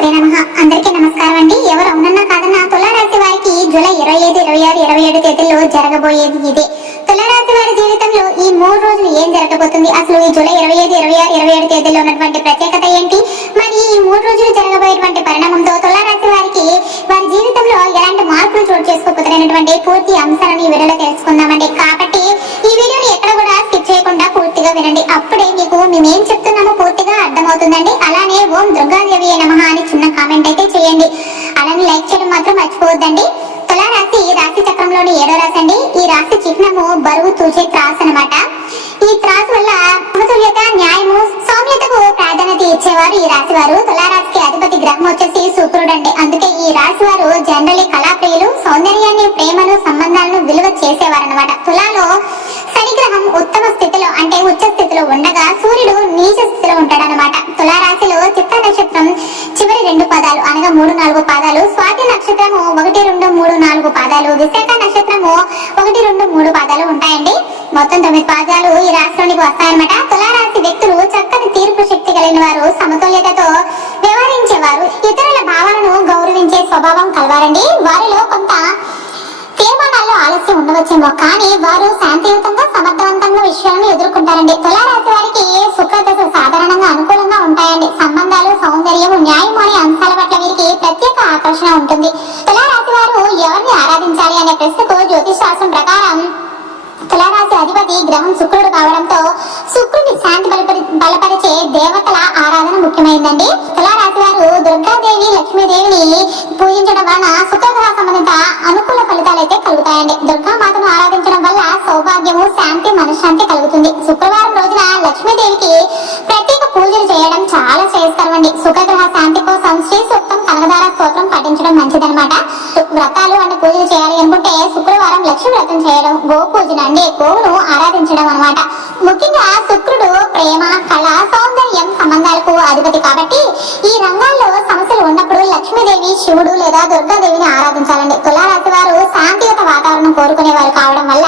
శ్రీమాత్రే నమః. అందరికీ నమస్కారం అండి. ఎవరు అవునన్నా కాదన్నా తులారాశి వారికి జూలై 25, 26, 27 తేదీల్లో జరగబోయేది ఇదే. తులారాశి వారి జీవితంలో ఈ 3 రోజులు ఏం జరగబోతుంది, అసలు ఈ జూలై 25, 26, 27 తేదీల్లో ఉన్నటువంటి ప్రత్యేకత ఏంటి, మరి ఈ 3 రోజులు జరగబోయేటువంటి పరిణామంతో తులారాశి వారికి వారి జీవితంలో ఎలాంటి మార్పులు చోటు చేసుకోబోతున్నటువంటి పూర్తి అంశాలను ఈ వీడియోలో తెలుసుకుందామండి. కాబట్టి ఈ వీడియోని ఎక్కడ కూడా స్కిప్ చేయకుండా పూర్తిగా వినండి. అప్పుడే మీకు మేమేం చెప్తున్నామో పూర్తిగా అర్థమవుతుందండి. అలానే ఓం దుర్గాదేవి నమః అని చిన్న కామెంట్ అయితే చేయండి. అలానే లైక్ చేయడం మాత్రం మర్చిపోవద్దండి. తులారాశి రాశి చక్రంలోని 7వ రాశి అండి. ఈ రాశి చిహ్నము బరువు తూచే త్రాసు అనమాట. ఈ త్రాసు వల్ల సమతుల్యత, న్యాయము, సౌమ్యతకు ప్రాధాన్యత ఇచ్చేవారు ఈ రాశి వారు. తులారాశికి అధిపతి గ్రహం వచ్చేసి శుక్రుడు అండి. అందుకే ఈ రాశి వారు జనరలీ కళాప్రియులు, సౌందర్యాన్ని, ప్రేమను, సంబంధాలను విలువ చేసేవారు అనమాట. తులాలో శనిగ్రహం ఉత్తమ స్థితిలో అంటే ఉచ్చ స్థితిలో ఉండగా సూర్యుడు నీచ స్థితిలో ఉంటాడనమాట. తులారాశిలో చిత్త నక్షత్రం చివరి 2 పాదాలు అనగా 3, 4 పాదాలు, స్వాతి నక్షత్రము 1, 2, 3, 4 పాదాలు, విశాఖ నక్షత్రము 1, 2, 3 పాదాలు ఉంటాయండి. మొత్తం 9 పాదాలు ఈ రాశిలోనికి వస్తాయన్నమాట. తులారాశి వ్యక్తులు చక్కని తీర్పు శక్తి కలిగిన వారు, సమతుల్యతతో వ్యవహరించేవారు, ఇతరుల భావాలను గౌరవించే స్వభావం కలవారండి. వారిలో కొంత తీర్మానాల్లో ఆలస్యం ఉండవచ్చేమో, కానీ వారు శాంతియుతంగా, సమర్థవంతంగా విషయాలను ఎదుర్కొంటారండి. తులారాశి వారికి శుక్రదశ సాధారణంగా అనుకూలంగా ఉంటాయండి. సంబంధాలు, సౌందర్యం, న్యాయం అనే అంశాల పట్ల వీరికి ప్రత్యేక ఆకర్షణ ఉంటుంది. తులారాశి వారు ఎవరిని ఆరాధించాలి అనే ప్రశ్నకు జ్యోతిష్ శాస్త్రం ప్రకారం తులారాశి అధిపతి గ్రహం శుక్రుడు కావడంతో శుక్రుడిని శాంతి బలపరిచే దేవతల ఆరాధన ముఖ్యమైందండి. తులారాశి వారు దుర్గాదేవి, లక్ష్మీదేవిని పూజించడం వలన శుక్రగ్రహ సంబంధిత అనుకూల ఫలితాలు అయితే కలుగుతాయండి. దుర్గామాతను ఆరాధించడం వల్ల సౌభాగ్యము, శాంతి, మనశ్శాంతి కలుగుతుంది. శుక్రవారం రోజున లక్ష్మీదేవికి ప్రత్యేక పూజలు చేయడం చాలా శ్రేయస్కరం అండి. శుక్రగ్రహ శాంతి కోసం శ్రీ సూక్తం, కనకదార స్తోత్రం పఠించడం మంచిదన్నమాట. వ్రతాలు అంటే పూజలు చేయాలి అనుకుంటే శుక్రవారం లక్ష్మీ వ్రతం చేయడం, గో పూజన అంటే గోవును ఆరాధించడం అనమాట. ముఖ్యంగా శుక్రుడు ప్రేమ, కళ, సౌందర్యం, సంబంధాలకు అధిపతి కాబట్టి ఈ రంగాల్లో సమస్యలు ఉన్నప్పుడు లక్ష్మీదేవి, శివుడు లేదా దుర్గాదేవిని ఆరాధించాలండి. తులారాశి వారు శాంతియుత వాతావరణం కోరుకునేవారు కావడం వల్ల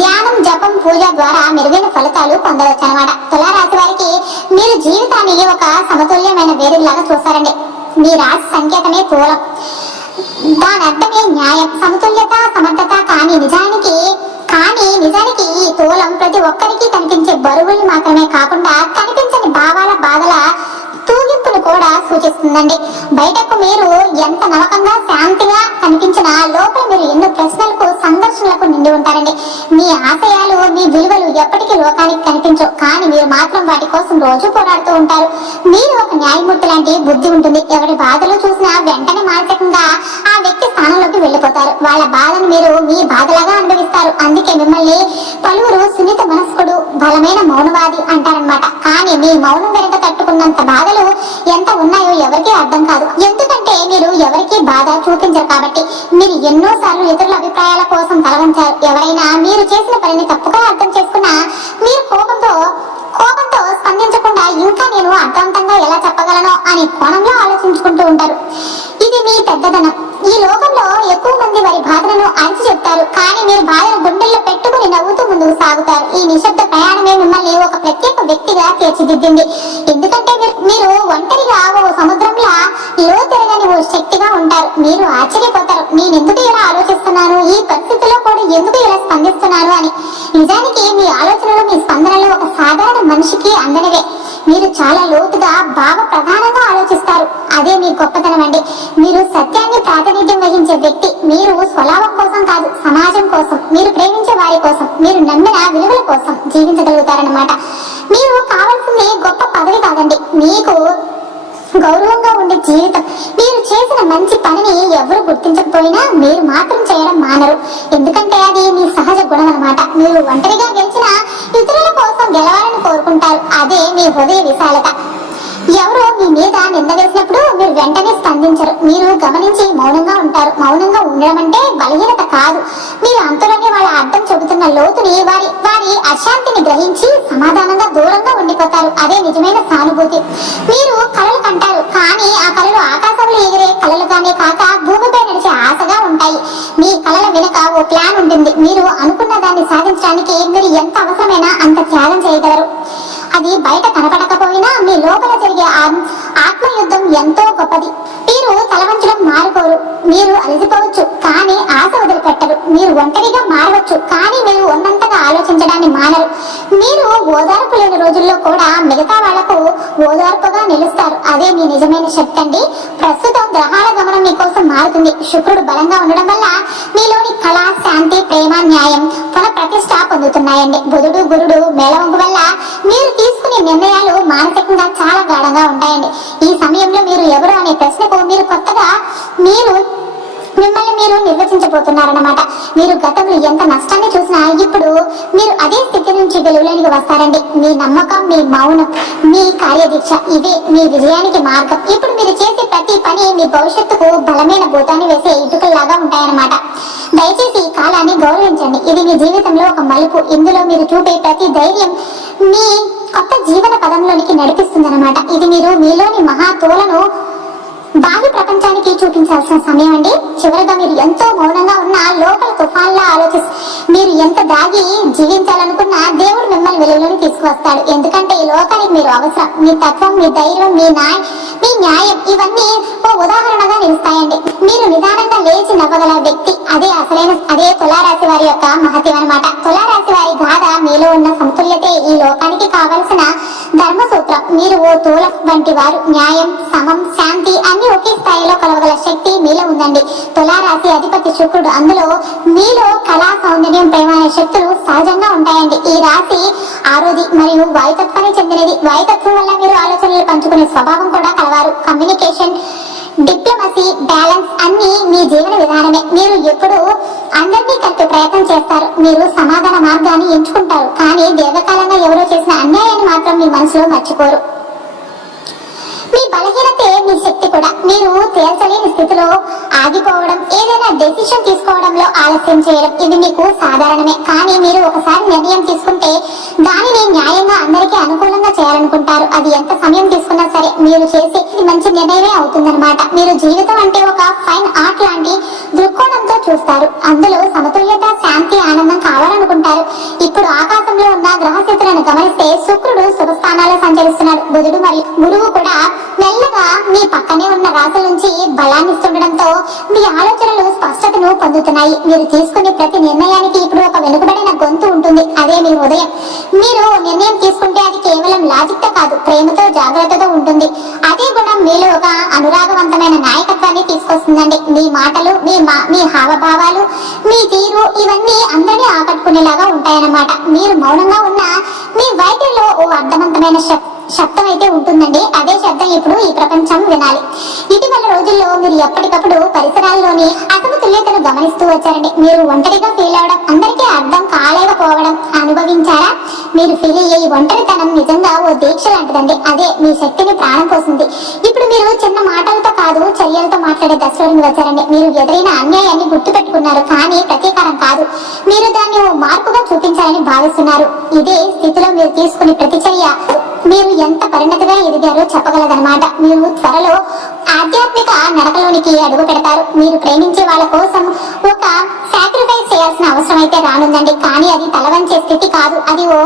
ధ్యానం, జపం, పూజ ద్వారా మెరుగైన ఫలితాలు పొందవచ్చు అనమాట. తులారాశి వారికి మీరు జీవితాన్ని ఒక సమతుల్యమైన వేదికలాగా చూస్తారండి. మీ రాశి సంకేతమే తూలం, దాని అర్థమే న్యాయం, సమతుల్యత, సమర్థత. కానీ నిజానికి ఈ తూలం ప్రతి ఒక్కరికి కనిపించే బరువులు మాత్రమే కాకుండా కనిపించని భావాల, బాధల తూగింపును కూడా సూచిస్తుందండి. బయటకు మీరు ఎంత నమ్మకంగా, శాంతిగా కనిపించినా లోపల మీరు ఎన్నో ప్రశ్నలకు, సంఘర్షణలకు నిండి ఉంటారండి. మీ ఆశయాలు, మీ విలువలు ఎప్పటికీ లోకానికి కనిపించవు, కానీ మీరు మాత్రం వాటి కోసం రోజు పోరాడుతూ ఉంటారు. మీరు ఒక న్యాయమూర్తి లాంటి బుద్ధి ఉంటుంది. ఎవరి బాధలు చూసినా వెంటనే మానసికంగా ఆ వ్యక్తి స్థానంలోకి వెళ్ళిపోతారు. వాళ్ళ బాధను మీరు మీ బాధలాగా అనుభవిస్తారు. అందుకే మిమ్మల్ని పలువురు సున్నిత మనస్కుడు, బలమైన మౌనవాది అంటారనమాట. కానీ మీ మౌనం వెనుక తట్టుకున్నంత బాధలు ఎంత ఉన్నాయో ఎవరికీ అర్థం కాదు. ఎందుకంటే మీరు ఎవరికీ బాధ చూపించరు కాబట్టి. మీరు ఎన్నో సార్లు ఇతరుల అభిప్రాయాల కోసం తలవంచారు. ఎవరైనా మీరు చేసిన పనిని తప్పుగా అర్థం చేసుకున్నా మీరు కోపంతో స్పందించకుండా ఇంకా నేను అర్థవంతంగా ఎలా చెప్పగలను అని కోణంలో ఆలోచించుకుంటూ ఉంటారు. ఇది మీ పెద్దదనం. ఈ లోకంలో ఎక్కువ మంది వారి బాధలను అరిచి చెప్తారు, కానీ మీరు బాధను గుండెల్లో పెట్టుకుని నవ్వుతూ ముందుకు సాగుతారు. ఈ నిశ్శబ్ద ప్రయాణమే మిమ్మల్ని ఒక ప్రత్యేక వ్యక్తిగా తీర్చిదిద్దింది. ఎందుకంటే మీరు ఒంటరిగా ఓ సముద్రంలా లోతెరగని ఓ శక్తిగా ఉంటారు. మీరు ఆశ్చర్యపోతారు, నేను ఎందుకు ఇలా ఆలోచిస్తున్నాను, ఈ పరిస్థితిలో కూడా ఎందుకు ఇలా స్పందిస్తున్నాను అని. నిజానికి మీ ఆలోచనలు, మీ స్పందనలు ఒక సాధారణ మనిషికి అందనివే. మీరు చాలా లోతుగా, భావ ప్రధానంగా ఆలోచిస్తారు. అదే మీ గొప్పతనం అండి. మీరు సత్యాన్ని ప్రాతినిధ్యం వహించే వ్యక్తి. మీరు స్వలాభం కోసం కాదు, సమాజం కోసం, మీరు ప్రేమించే వారి కోసం, మీరు నమ్మిన విలువల కోసం జీవించగలుగుతారన్నమాట. మీరు కావాల్సింది గొప్ప పదవి కాదండి, మీకు గౌరవంగా ఉండే జీవితం. మీరు చేసిన మంచి పనిని ఎవరు గుర్తించకపోయినా మీరు మాత్రం చేయడం మానరు. ఎందుకంటే అది మీ సహజ గుణం అనమాట. మీరు ఒంటరిగా గెలిచినా ఇతరుల కోసం గెలవాలని కోరుకుంటారు. అదే మీ హృదయ విశాలత. ఎవరో మీ మీద నింద వేసినప్పుడు మీరు వెంటనే స్పందించరు. మీరు గమనించి మౌనంగా ఉంటారు. మౌనంగా ఉండడం అంటే బలహీనత కాదు. మీరు అంతలోనే వాళ్ళ అర్థం చెబుతున్న లోతుని, వారి అశాంతిని గ్రహించి సమాధానంగా దూరంగా ఉండిపోతారు. అదే నిజమైన సానుభూతి. మీరు కలలు కంటారు, కానీ ఆ కలలు ఆకాశంలో ఎగిరే కలలుగానే కాక భూమిపై నడిచే ఆశగా ఉంటాయి. మీ కలల వెనుక ఓ ప్లాన్ ఉంటుంది. మీరు అనుకున్న దాన్ని సాధించడానికి మీరు ఎంత అవసరమైనా అంత త్యాగం చేయగలరు. అది బయట కనపడకపోయినా మీ లోపల జరిగే ఆత్మ యుద్ధం ఎంతో గొప్పది. మీరు తలవంచడం మారుకోరు. మీరు అలసిపోవచ్చు కానీ ఆశ వదిలిపెట్టరు. మీరు ఒంటరిగా మారవచ్చు కానీ మీరు ఉన్నంతగా ఆలోచించడాన్ని మానరు. మీరు ఓదార్పు లేని రోజుల్లో కూడా మిగతా వాళ్లకు ఓదార్పుగా నిలుస్తారు. అదే మీ నిజమైన శక్తి అండి. ప్రస్తుతం గ్రహాల గమనం మీకోసం మారుతుంది. శుక్రుడు బలంగా ఉండడం వల్ల మీలోని కళ, శాంతి, ప్రేమ, న్యాయం, ప్రతిష్ట పొందుతున్నాయండి. బుధుడు, గురుడు మేళవంపు వల్ల మీరు తీసుకునే నిర్ణయాలు మానసికంగా చాలా గాఢంగా ఉంటాయండి. ఈ సమయంలో మీరు ఎవరు అనే ప్రశ్నకు మీరు కొత్తగా మిమ్మల్ని మీరు నిర్వచించబోతున్నారన్నమాట. మీరు గతంలో ఎంత నష్టాన్ని చూసినా ఇప్పుడు మీరు అదే స్థితి నుంచి వెలుగులోనికి వస్తారండి. మీ నమ్మకం, మీ మౌనం, మీ కార్యదీక్ష ఇవే మీ విజయానికి మార్గం. ఇప్పుడు మీరు చేసే ప్రతి పని మీ భవిష్యత్తుకు బలమైన భూతాన్ని వేసే ఇటుకల్లాగా ఉంటాయన్నమాట. దయచేసి ఈ కాలాన్ని గౌరవించండి. ఇది మీ జీవితంలో ఒక మలుపు. ఇందులో మీరు చూపే ప్రతి ధైర్యం మీ కొత్త జీవన పదంలోనికి నడిపిస్తుందన్నమాట. ఇది మీరు మీలోని మహాతోలను బాహ్య ప్రపంచానికి చూపించాల్సిన సమయం అండి. చివరిగా మీరు ఎంతో మౌనంగా ఉన్న లోపల తుఫాన్లా మీరు ఎంత దాగి జీవించాలనుకున్నా దేవుడు మిమ్మల్ని వెలుగులోకి తీసుకువస్తాడు. ఎందుకంటే ఈ లోకానికి మీరు అవసరం. మీ తత్వం, మీ ధైర్యం, మీ న్యాయం ఇవన్నీ ఓ ఉదాహరణగా నిలుస్తాయండి. మీరు నిదానంగా లేచి నవ్వగల వ్యక్తి అదే తులారాశి వారి యొక్క మహత్యం అన్నమాట. తులారాశి వారి గాథ మీలో ఉన్న సమతుల్యతే ఈ లోకానికి కావలసిన ధర్మసూత్రం. మీరు ఓ తూల వంటి వారు. న్యాయం, సమం, శాంతి అన్ని ఒకే స్థాయిలో కలవగల శక్తి మీలో ఉందండి. తులారాశి అధిపతి శుక్రుడు. అందులో మీలో కళా, సౌందర్యం, ప్రేమ అనే శక్తులు సహజంగా ఉంటాయండి. ఈ రాశి ఆరోది మరియు వాయుతత్వానికి చెందినది. వాయుతత్వం వల్ల మీరు ఆలోచనలు పంచుకునే స్వభావం కూడా కలవారు. కమ్యూనికేషన్, డిప్లొమసీ, బ్యాలెన్స్ అన్ని మీ జీవన విధానమే. మీరు ఎప్పుడు అందరినీ కలిపే ప్రయత్నం చేస్తారు. మీరు సమాధాన మార్గాన్ని ఎంచుకుంటారు కానీ దీర్ఘకాలంగా ఎవరో చేసిన అన్యాయాన్ని మాత్రం మీ మనసులో మర్చిపోరు. మీ బలహీనతే మీ శక్తి కూడా. మీరు తేల్చలేని స్థితిలో ఆగిపోవడం, ఏదైనా డెసిషన్ తీసుకోవడంలో ఆలస్యం చేయడం ఇది మీకు సాధారణమే. కానీ మీరు ఒకసారి నిర్ణయం తీసుకుంటే దానిని న్యాయంగా అందరికీ అనుకూలంగా చేయాలనుకుంటారు. అది ఎంత సమయం తీసుకున్నా సరే మీరు చేసే మంచి నిర్ణయమే అవుతుందన్నమాట. మీరు జీవితం అంటే ఒక ఫైన్ ఆర్ట్ లాంటి దృక్కోణంతో చూస్తారు. అందులో సమతుల్యత, శాంతి, ఆనందం కావాలనుకుంటారు. ఇప్పుడు ఆకాశంలో ఉన్న గ్రహస్థితులను గమనిస్తే శుక్రుడు శుభస్థానాల్లో సంచరిస్తున్నాడు. బుధుడు మరియు గురువు కూడా మెల్లగా మీ పక్కనే ఉన్న రాశుల నుంచి బలాన్ని ఇస్తుండడంతో మీ ఆలోచనలు స్పష్టతను పొందుతున్నాయి. మీరు తీసుకునే ప్రతి నిర్ణయానికి ఇప్పుడు ఒక వెనుకబడిన గొంతు ఉంటుంది. అదే మీ హృదయం. మీరు నిర్ణయం తీసుకుంటే అది కేవలం లాజిక్ తో కాదు, ప్రేమతో, జాగ్రత్తతో ఉంటుంది. అదే గుణం మీలో ఒక అనురాగవంతమైన నాయకత్వాన్ని తీసుకొస్తుందండి. మీ మాటలు, మీ హావభావాలు, మీ తీరు ఇవన్నీ అందరినీ ఆకట్టుకునేలాగా ఉంటాయన్నమాట. మీరు మౌనంగా ఉన్న మీ వైద్యంలో ఓ అర్థవంతమైన శబ్దం అయితే ఉంటుందండి. అదే శబ్దం ఇప్పుడు ఈ ప్రపంచం వినాలి. ఇటీవల రోజుల్లో మీరు ఎప్పటికప్పుడు పరిసరాల్లోని అసమతుల్యతను గమనిస్తూ వచ్చారండి. మీరు ఒంటరిగా ఫీల్ అవడం, అందరికీ అర్థం కాలేకపోవడం అనుభవించారా? మీరు ఫీల్ అయ్యే ఈ ఒంటరితనం నిజంగా ఓ దీక్ష లాంటిదండి. అదే మీ శక్తిని ప్రాణం పోస్తుంది. ఇప్పుడు మీరు చిన్న మాటలతో కాదు, చర్యలతో మాట్లాడే దశలోకి వచ్చారండి. మీరు ఎదురైన అన్యాయాన్ని గుర్తు పెట్టుకున్నారు కానీ ప్రతీకారం కాదు. మీరు దాన్ని ఓ మార్పుగా చూపించాలని భావిస్తున్నారు. ఇదే స్థితిలో మీరు తీసుకునే ప్రతిచర్య మీరు ఎంత పరిణతిగా ఎదిగారో చెప్పగలదన్నమాట. మీరు త్వరలో ఆధ్యాత్మిక నడకలోనికి అడుగు పెడతారు. మీరు ప్రేమించే వాళ్ళ కోసం ఒక సాక్రిఫైస్ చేయాల్సిన అవసరం అయితే రానుందండి. కానీ అది తలవంచే స్థితి కాదు. అది ఓ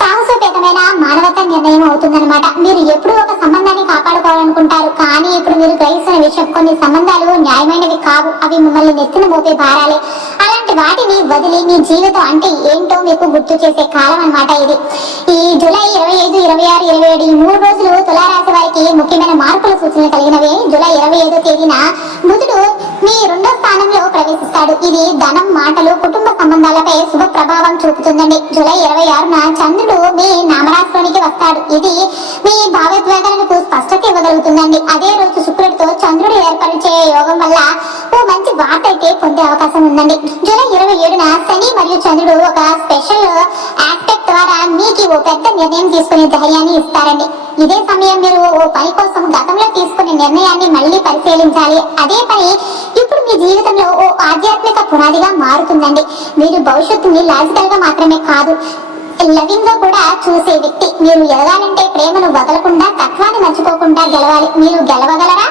సాహసోపేతమైన మానవత నిర్ణయం అవుతుందన్నమాట. మీరు ఎప్పుడు ఒక సంబంధాన్ని కాపాడుకోవాలనుకుంటారు కానీ ఇప్పుడు మీరు గ్రహిస్తున్న విషయం కొన్ని సంబంధాలు న్యాయమైనవి కావు. అవి మిమ్మల్ని నెత్తిన మోపే భారాలే. అలాంటి వాటిని వదిలి మీ జీవితం అంటే ఏంటో మీకు గుర్తు చేసే కాలం అన్నమాట ఇది. ఈ జూలై 25, 26, 27 ఈ 3 రోజులు తులారాశి వారికి ముఖ్యమైన మార్పుల సూచనలు కలిగినవి. జూలై 25వ తేదీన బుధుడు మీ 2వ స్థానంలో ప్రవేశిస్తాడు. ఇది ధనం, మాటలు, కుటుంబ సంబంధాలపై శుభ ప్రభావం చూపుతుందండి. జూలై 26న చంద్రుడు మీ నామరాశిలోనికి వస్తాడు. ఇది మీ భావోద్వేగాలకు స్పష్టత ఇవ్వగలుగుతుందండి. అదే రోజు శుక్రుడితో చంద్రుడు ఏర్పరిచే యోగం వల్ల ఓ మంచి వార్త అయితే పొందే అవకాశం ఉందండి. జూలై 27న శని మరియు చంద్రుడు ఒక స్పెషల్ ఆస్పెక్ట్ ద్వారా మీకు ఓ పెద్ద నిర్ణయం తీసుకునే ధైర్యాన్ని ఇస్తారండి. ఇదే సమయం మీరు ఓ పని కోసం గతంలో తీసుకునే నిర్ణయాన్ని మళ్ళీ పరిశీలించాలి. అదే పని ఇప్పుడు మీ జీవితంలో ఓ ఆధ్యాత్మిక పునాదిగా మారుతుందండి. మీరు భవిష్యత్తుని లాజికల్ గా మాత్రమే కాదు, లవింగ్ గా కూడా చూసే వ్యక్తి. మీరు ఎదగాలంటే ప్రేమను వదలకుండా, తత్వాన్ని మర్చిపోకుండా గెలవాలి. మీరు గెలవగలరా?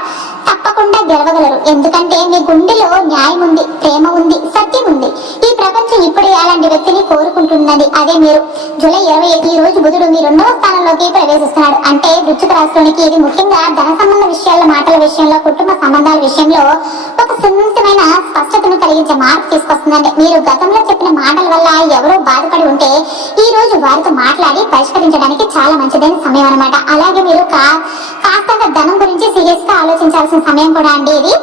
తప్పకుండా గెలవగలరు. ఎందుకంటే మీ గుండెలో న్యాయం ఉంది, ప్రేమ ఉంది, సత్యం ఉంది. ఈ ప్రపంచం ఇప్పుడు అలాంటి వ్యక్తిని కోరుకుంటున్నది అదే మీరు. జూలై 25 ఈ రోజు బుధుడు మీ 2వ స్థానంలోకి ప్రవేశిస్తున్నాడు. అంటే వృశ్చిక రాశిలోనికి ఇది ముఖ్యంగా ధన సంబంధ విషయాల్లో, మాటల విషయంలో, కుటుంబ సంబంధాల విషయంలో ఒక సున్నితమైన స్పష్టతను కలిగించే మార్పు తీసుకొస్తుందండి. మీరు గతంలో చెప్పిన మాటల వల్ల ఎవరో బాధపడి ఉంటే ఈ రోజు వారితో మాట్లాడి పరిష్కరించడానికి చాలా మంచిదైన సమయం అన్నమాట. అలాగే మీరు కాస్తంత ధనం గురించి సీరియస్ గా ఆలోచించాల్సిన సమయం కూడా అండి ఇది.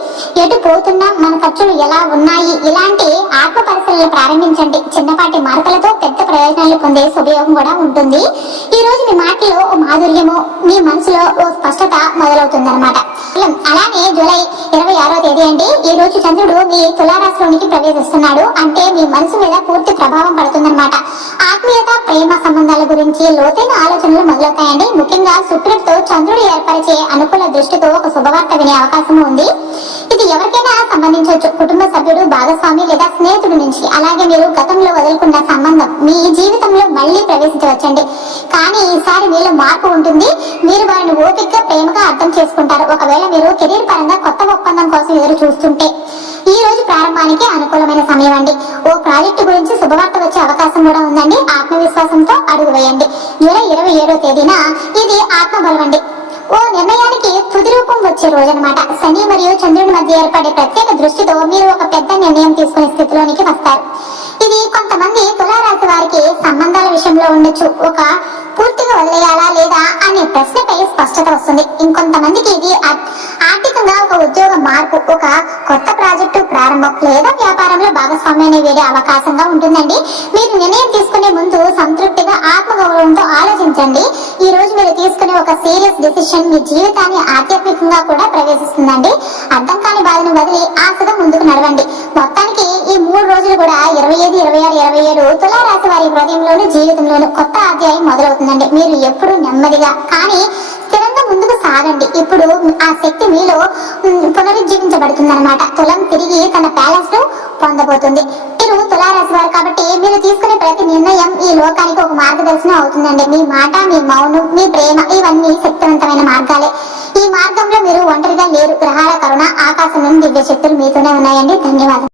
ఎటు పోతున్నా, మన ఖర్చులు ఎలా ఉన్నాయి, ఇలాంటి ఆత్మ పరిశీలనలు ప్రారంభించండి. చిన్నపాటి మార్పులతో పెద్ద ప్రయోజనాలు పొందే ఉపయోగం కూడా ఉంటుంది. ఈ రోజు మీ మాటలో ఓ మాధుర్యము, మీ మనసులో ఓ స్పష్టత మొదలవుతుంది అనమాట. అలానే జూలై 26వ తేదీ అండి, ఈ రోజు చంద్రుడు మీ తులారాశిలోనికి ప్రవేశిస్తున్నాడు. అంటే మీ మనసు మీద పూర్తి ప్రభావం పడుతుందన్నమాట. ఆత్మీయత, ప్రేమ సంబంధాల గురించి లోతైన ఆలోచనలు మొదలవుతాయండి. ముఖ్యంగా శుక్రుడితో చంద్రుడు ఏర్పరిచే అనుకూల దృష్టితో ఒక శుభవార్త వినే అవకాశం ఉంది. ఇది ఎవరికైనా సంబంధించవచ్చు, కుటుంబ సభ్యుడు, భాగస్వామి లేదా స్నేహితుడి నుంచి. అలాగే మీరు గతంలో వదులుకున్న సంబంధం మీ జీవితంలో మళ్ళీ ప్రవేశించవచ్చండి. కానీ ఈసారి మీలో మార్పు ఉంటుంది. మీరు వారిని ఓపికగా, ప్రేమగా అర్థం చేసుకుంటారు. ఒకవేళ మీరు కెరీర్ పరంగా కొత్త ఒప్పందం కోసం ఎదురు చూస్తుంటే ఈ రోజు ప్రారంభానికి అనుకూలమైన సమయం అండి. ఓ ప్రాజెక్టు గురించి శుభవార్త వచ్చే అవకాశం కూడా ఉందండి. ఆత్మవిశ్వాసంతో అడుగు వేయండి. జూలై 27వ తేదీన ఇది ఆత్మబలం అండి. ఓ నిర్ణయానికి తుది రూపం వచ్చే రోజు అనమాట. శని మరియు చంద్రుడి మధ్య ఏర్పడే ప్రత్యేక దృష్టితో మీరు ఒక పెద్ద నిర్ణయం తీసుకునే స్థితిలోనికి వస్తారు. ఇది కొంతమంది తులారాశి వారికి సంబంధాల విషయంలో ఉండొచ్చు. ఒక పూర్తిగా వదిలేయాలా లేదా అనే ప్రశ్నపై స్పష్టత వస్తుంది. ఇంకొంతమందికి ఇది ఆర్థికంగా ఒక ఉద్యోగ మార్పు, ఒక కొత్త ప్రాజెక్టు ప్రారంభం లేదా వ్యాపారంలో భాగస్వామ్యాన్ని వేడే అవకాశంగా ఉంటుందండి. మీరు నిర్ణయం తీసుకునే ముందు సంతృప్తిగా, ఆత్మగౌరవంతో ఆలోచించండి. ఈ రోజు మీరు తీసుకునే ఒక సీరియస్ డెసిషన్ మీ జీవితాన్ని ఆధ్యాత్మికంగా కూడా ప్రవేశిస్తుందండి. అర్థం కాని బాధను వదిలి ఆశగా ముందుకు నడవండి. మొత్తానికి ఈ 3 రోజులు కూడా 25, 26, 27 తులారాశి వారి హృదయంలోను, జీవితంలోను కొత్త అధ్యాయం మొదలవుతుందండి. మీరు ఎప్పుడు నెమ్మదిగా కానీ స్థిరంగా ముందుకు సాగండి. ఇప్పుడు ఆ శక్తి మీలో పునరుజ్జీవించబడుతుంది అనమాట. తులం తిరిగి తన ప్యాలెస్ ను పొందబోతుంది. మీరు తులారాశి వారు కాబట్టి మీరు తీసుకునే ప్రతి నిర్ణయం ఈ లోకానికి ఒక మార్గదర్శనం అవుతుందండి. మీ మాట, మీ మౌనం, మీ ప్రేమ ఇవన్నీ శక్తివంతమైన మార్గాలే. ఈ మార్గంలో మీరు ఒంటరిగా లేరు. గ్రహాల కరుణ, ఆకాశం నుండి దివ్య శక్తులు మీతోనే ఉన్నాయండి. ధన్యవాదాలు.